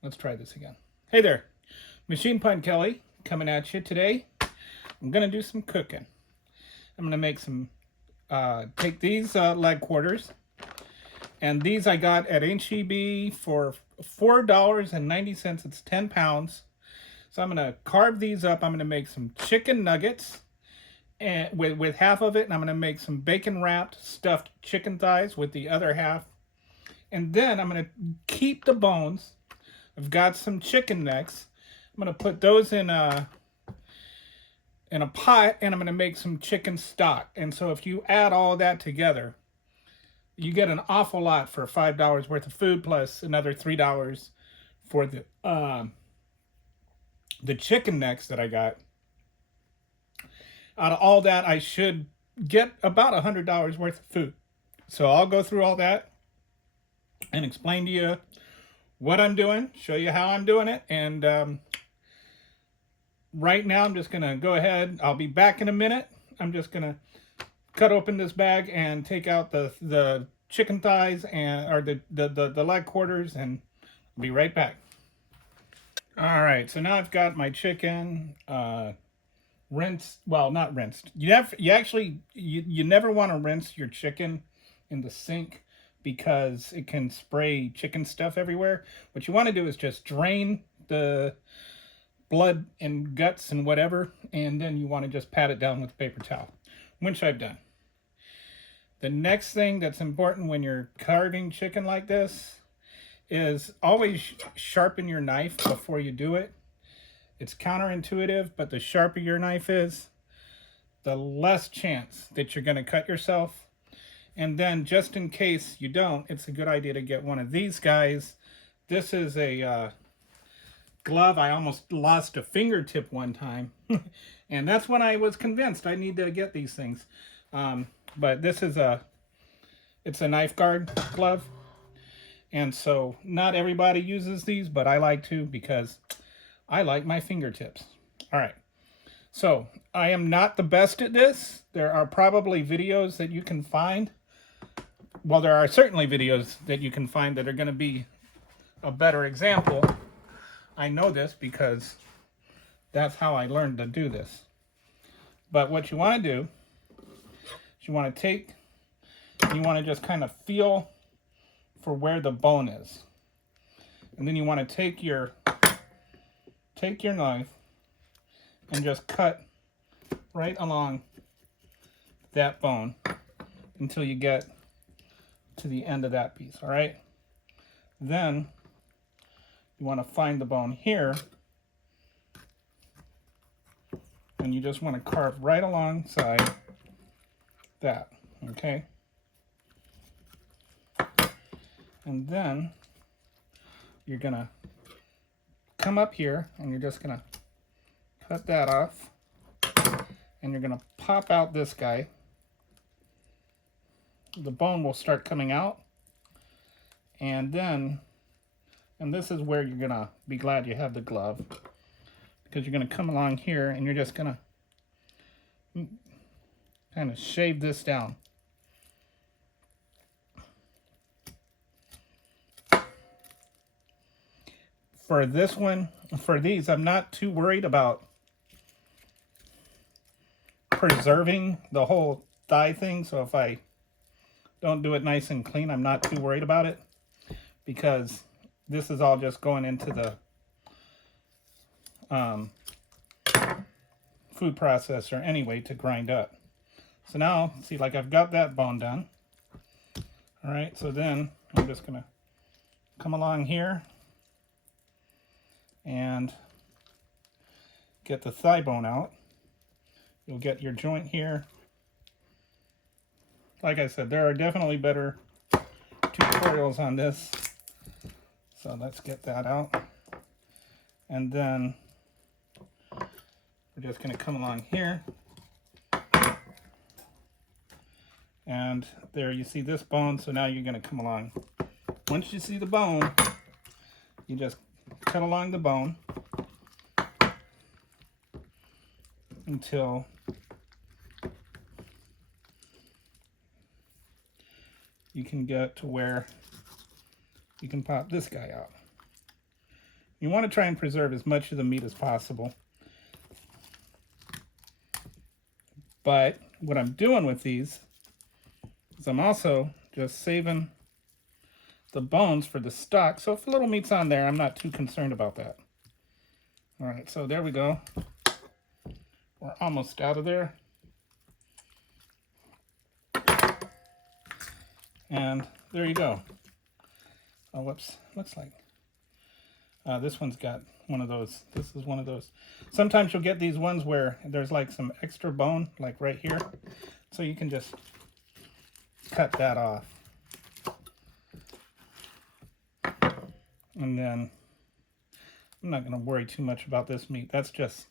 Let's try this again. Hey there, Machine Pun Kelly coming at you today. I'm gonna do some cooking. I'm gonna make some, take these leg quarters, and these I got at HEB for $4.90. It's 10 pounds. So I'm gonna carve these up. I'm gonna make some chicken nuggets and with half of it, and I'm gonna make some bacon wrapped stuffed chicken thighs with the other half. And then I'm gonna keep the bones. I've got some chicken necks. I'm gonna put those in a pot, and I'm gonna make some chicken stock. And so if you add all that together, you get an awful lot for $5 worth of food plus another $3 for the chicken necks that I got. Out of all that, I should get about $100 worth of food. So I'll go through all that and explain to you what I'm doing, show you how I'm doing it, and right now I'm just gonna go ahead. I'll be back in a minute. I'm just gonna cut open this bag and take out the chicken thighs and or the leg quarters, and I'll be right back. All right, so now I've got my chicken rinsed. Well, not rinsed. You never want to rinse your chicken in the sink because it can spray chicken stuff everywhere. What you want to do is just drain the blood and guts and whatever, and then you want to just pat it down with a paper towel, which I've done. The next thing that's important when you're carving chicken like this is always sharpen your knife before you do it. It's counterintuitive, but the sharper your knife is, the less chance that you're going to cut yourself. And then, just in case you don't, it's a good idea to get one of these guys. This is a glove. I almost lost a fingertip one time. And that's when I was convinced I need to get these things. But this is it's a knife guard glove. And so not everybody uses these, but I like to because I like my fingertips. All right. So I am not the best at this. There are probably videos that you can find. Well, there are certainly videos that you can find that are going to be a better example. I know this because that's how I learned to do this. But what you want to do is you want to just kind of feel for where the bone is. And then you want to take your knife and just cut right along that bone until you get to the end of that piece, all right? Then you want to find the bone here, and you just want to carve right alongside that, okay? And then you're gonna come up here and you're just gonna cut that off, and you're gonna pop out this guy. The bone will start coming out, and this is where you're gonna be glad you have the glove, because you're gonna come along here and you're just gonna kind of shave this down. For this one, for these, I'm not too worried about preserving the whole thigh thing. So if I don't do it nice and clean, I'm not too worried about it, because this is all just going into the food processor anyway to grind up. So now, see, like I've got that bone done. All right, so then I'm just gonna come along here and get the thigh bone out. You'll get your joint here. Like I said, there are definitely better tutorials on this. So let's get that out. And then we're just going to come along here. And there you see this bone. So now you're going to come along. Once you see the bone, you just cut along the bone until you can get to where you can pop this guy out. You want to try and preserve as much of the meat as possible. But what I'm doing with these is I'm also just saving the bones for the stock. So if a little meat's on there, I'm not too concerned about that. All right, so there we go. We're almost out of there. And there you go. Oh, whoops. Looks like this one's got one of those. This is one of those. Sometimes you'll get these ones where there's like some extra bone, like right here. So you can just cut that off. And then I'm not going to worry too much about this meat. That's just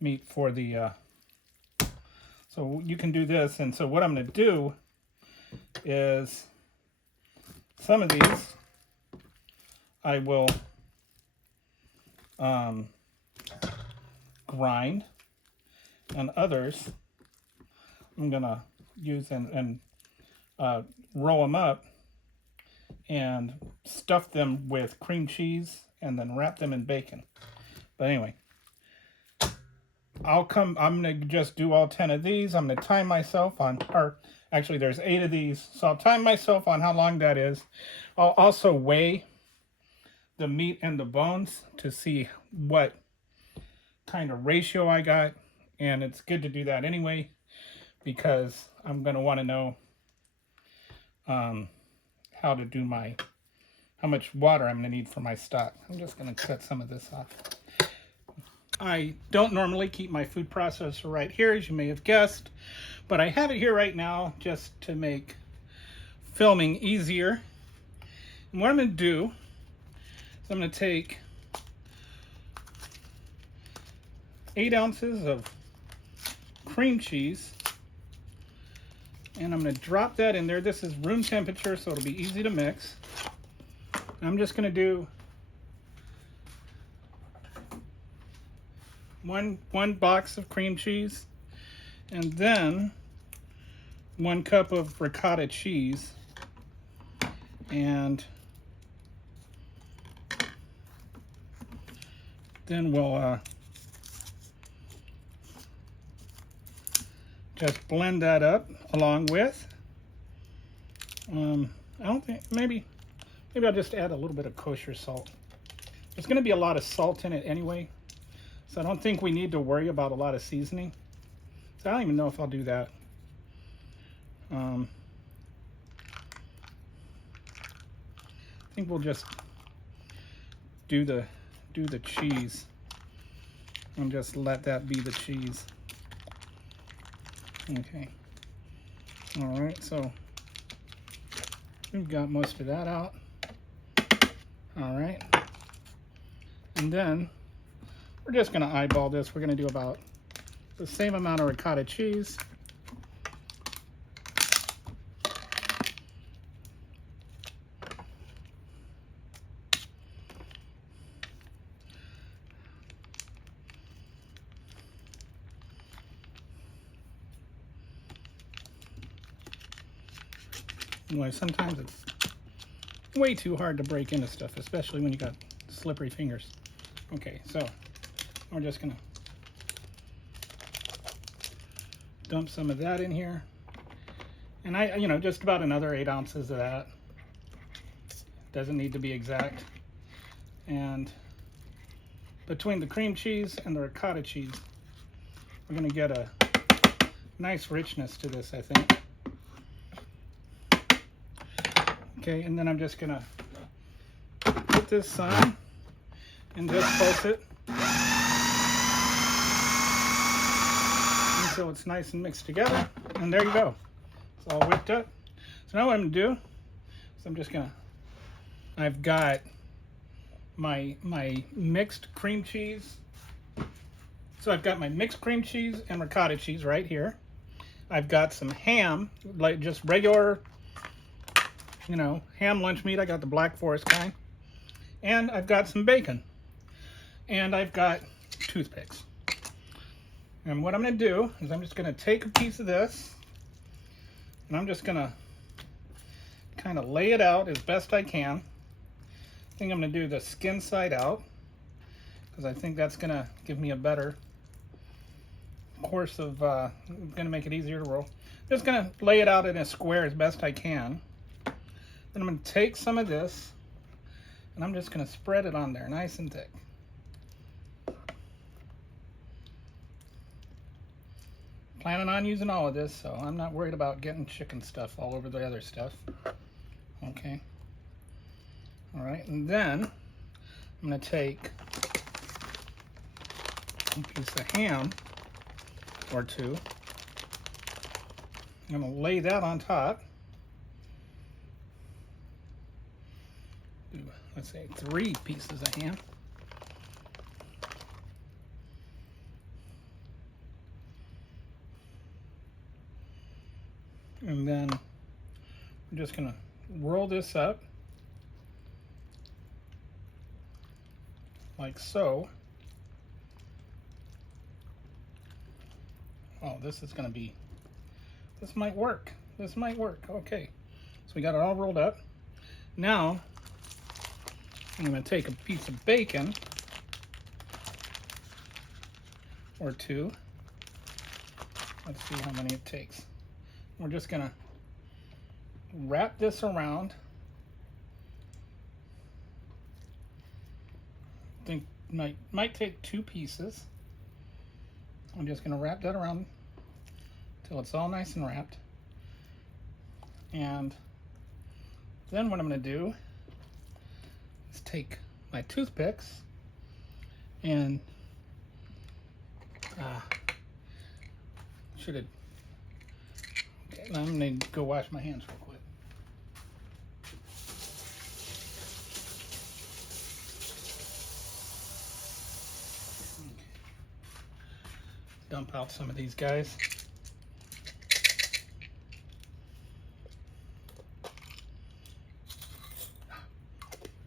meat for the... so you can do this. And so what I'm going to do is some of these I will grind, and others I'm gonna use and roll them up and stuff them with cream cheese and then wrap them in bacon. But anyway, I'm gonna just do all 10 of these. I'm gonna time myself on, or actually there's 8 of these, so I'll time myself on how long that is. I'll also weigh the meat and the bones to see what kind of ratio I got, and it's good to do that anyway because I'm going to want to know how to do how much water I'm going to need for my stock. I'm just going to cut some of this off. I don't normally keep my food processor right here, as you may have guessed, but I have it here right now just to make filming easier. And what I'm going to do is I'm going to take 8 ounces of cream cheese, and I'm going to drop that in there. This is room temperature, so it'll be easy to mix. And I'm just going to do one box of cream cheese, and then 1 cup of ricotta cheese, and then we'll just blend that up along with, I don't think, maybe I'll just add a little bit of kosher salt. There's going to be a lot of salt in it anyway, so I don't think we need to worry about a lot of seasoning. So I don't even know if I'll do that. I think we'll just do the cheese and just let that be the cheese. Okay. All right, so we've got most of that out. All right. And then we're just going to eyeball this. We're going to do about the same amount of ricotta cheese. Anyway, sometimes it's way too hard to break into stuff, especially when you got slippery fingers. Okay, so we're just gonna dump some of that in here, and I just about another 8 ounces of that. Doesn't need to be exact. And between the cream cheese and the ricotta cheese, we're gonna get a nice richness to this, I think. Okay, and then I'm just gonna put this on and just pulse it until it's nice and mixed together. And there you go. It's all whipped up. So now what I'm gonna do is I've got my mixed cream cheese. So I've got my mixed cream cheese and ricotta cheese right here. I've got some ham, like just regular ham lunch meat. I got the Black Forest kind. And I've got some bacon. And I've got toothpicks. And what I'm going to do is I'm just going to take a piece of this, and I'm just going to kind of lay it out as best I can. I think I'm going to do the skin side out because I think that's going to give me a better course of, going to make it easier to roll. Just going to lay it out in a square as best I can. Then I'm going to take some of this and I'm just going to spread it on there nice and thick. Planning on using all of this, so I'm not worried about getting chicken stuff all over the other stuff. Okay. All right, and then I'm going to take a piece of ham or two. I'm going to lay that on top. Do, let's say 3 pieces of ham. And then I'm just going to roll this up like so. Oh, this is going to be, this might work. This might work. Okay. So we got it all rolled up. Now, I'm going to take a piece of bacon or 2. Let's see how many it takes. We're just going to wrap this around. I think might take 2 pieces. I'm just going to wrap that around until it's all nice and wrapped. And then what I'm going to do is take my toothpicks and should have. Okay, I'm going to go wash my hands real quick. Dump out some of these guys.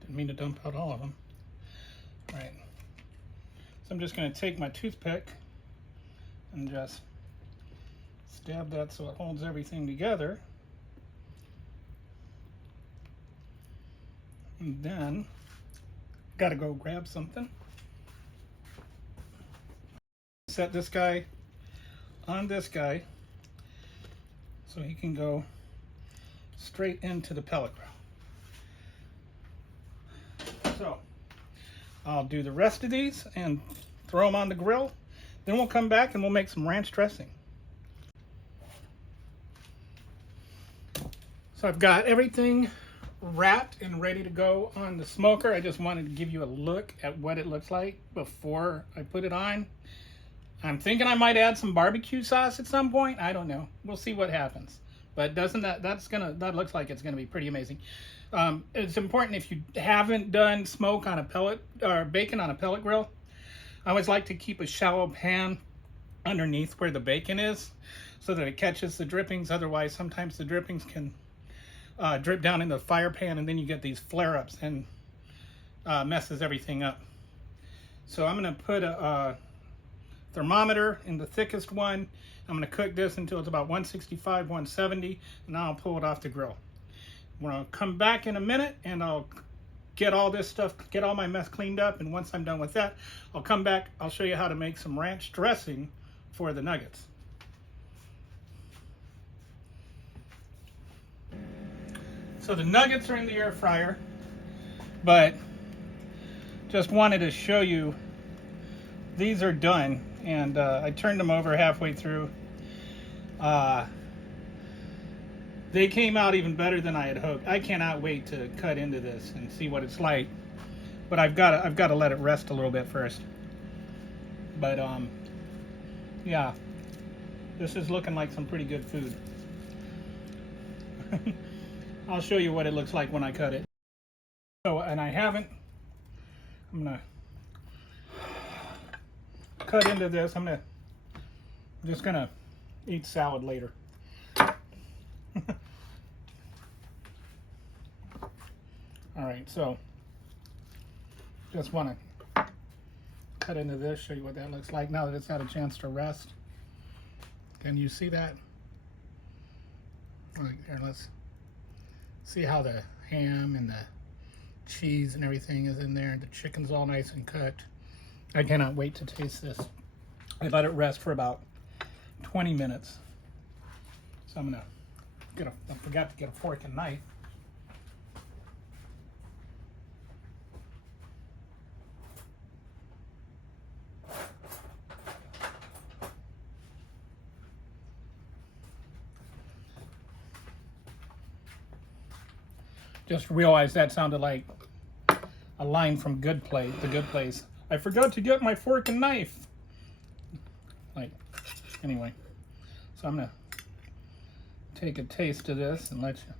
Didn't mean to dump out all of them. All right. So I'm just going to take my toothpick and just stab that so it holds everything together. And then, got to go grab something. Set this guy on this guy so he can go straight into the pellet grill. So I'll do the rest of these and throw them on the grill. Then we'll come back and we'll make some ranch dressing. So I've got everything wrapped and ready to go on the smoker. I just wanted to give you a look at what it looks like before I put it on. I'm thinking I might add some barbecue sauce at some point. I don't know. We'll see what happens. But doesn't that looks like it's gonna be pretty amazing. It's important if you haven't done smoke on a pellet or bacon on a pellet grill. I always like to keep a shallow pan underneath where the bacon is so that it catches the drippings. Otherwise, sometimes the drippings can drip down in the fire pan and then you get these flare-ups and messes everything up. So I'm gonna put a thermometer in the thickest one. I'm going to cook this until it's about 165, 170, and then I'll pull it off the grill. We're going to come back in a minute and I'll get all this stuff, get all my mess cleaned up, and once I'm done with that, I'll come back, I'll show you how to make some ranch dressing for the nuggets. So the nuggets are in the air fryer, but just wanted to show you these are done. And I turned them over halfway through. They came out even better than I had hoped. I cannot wait to cut into this and see what it's like. But I've got to let it rest a little bit first. But yeah, this is looking like some pretty good food. I'll show you what it looks like when I cut it. So, and I haven't. I'm gonna cut into this. I'm just gonna eat salad later. All right, so just want to cut into this, show you what that looks like now that it's had a chance to rest. Can you see that? Here, let's see how the ham and the cheese and everything is in there. The chicken's all nice and cooked. I cannot wait to taste this. I let it rest for about 20 minutes. So I'm gonna I forgot to get a fork and knife. Just realized that sounded like a line from The Good Place. I forgot to get my fork and knife. Like, anyway. So I'm gonna take a taste of this and let you.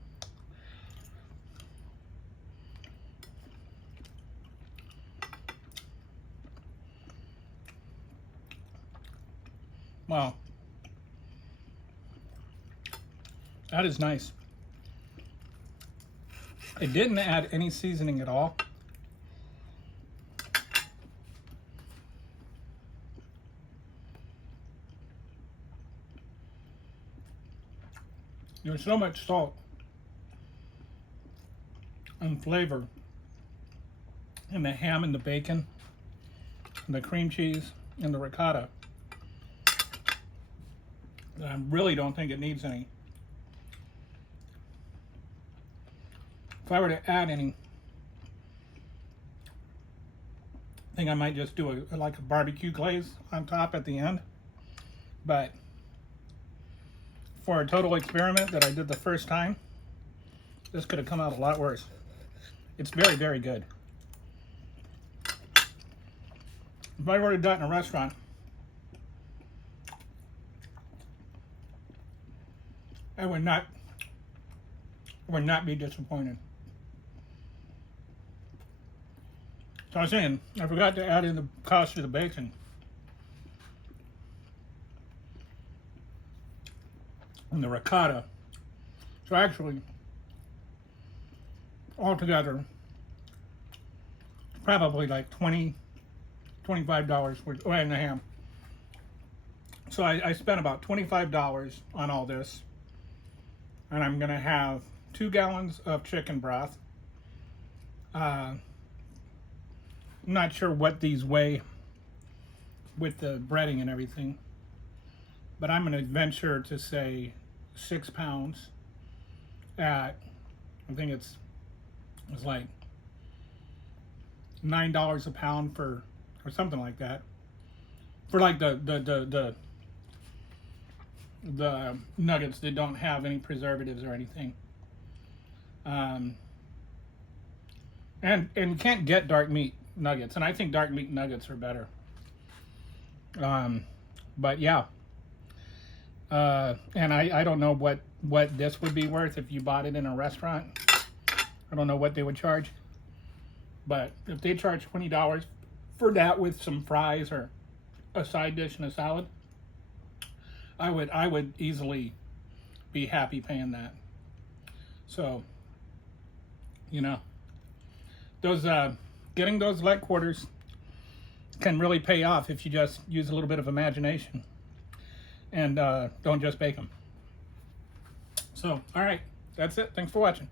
Wow. That is nice. It didn't add any seasoning at all. There's so much salt and flavor in the ham and the bacon, and the cream cheese and the ricotta that I really don't think it needs any. If I were to add any, I think I might just do like a barbecue glaze on top at the end. But for a total experiment that I did the first time, this could have come out a lot worse. It's very, very good. If I were to do it in a restaurant, I would not be disappointed. So I was saying, I forgot to add in the cost of the bacon. And the ricotta. So actually, altogether, probably like $25 worth, and a ham. So I spent about $25 on all this. And I'm gonna have 2 gallons of chicken broth. I'm not sure what these weigh with the breading and everything, but I'm gonna venture to say 6 pounds at, I think it's like $9 a pound or something like that, for like the nuggets that don't have any preservatives or anything. And you can't get dark meat nuggets, and I think dark meat nuggets are better. But yeah, and I don't know what this would be worth if you bought it in a restaurant. I don't know what they would charge, but if they charge $20 for that with some fries or a side dish and a salad, I would easily be happy paying that. So, you know, those getting those leg quarters can really pay off if you just use a little bit of imagination and don't just bake them. So, all right, that's it. Thanks for watching.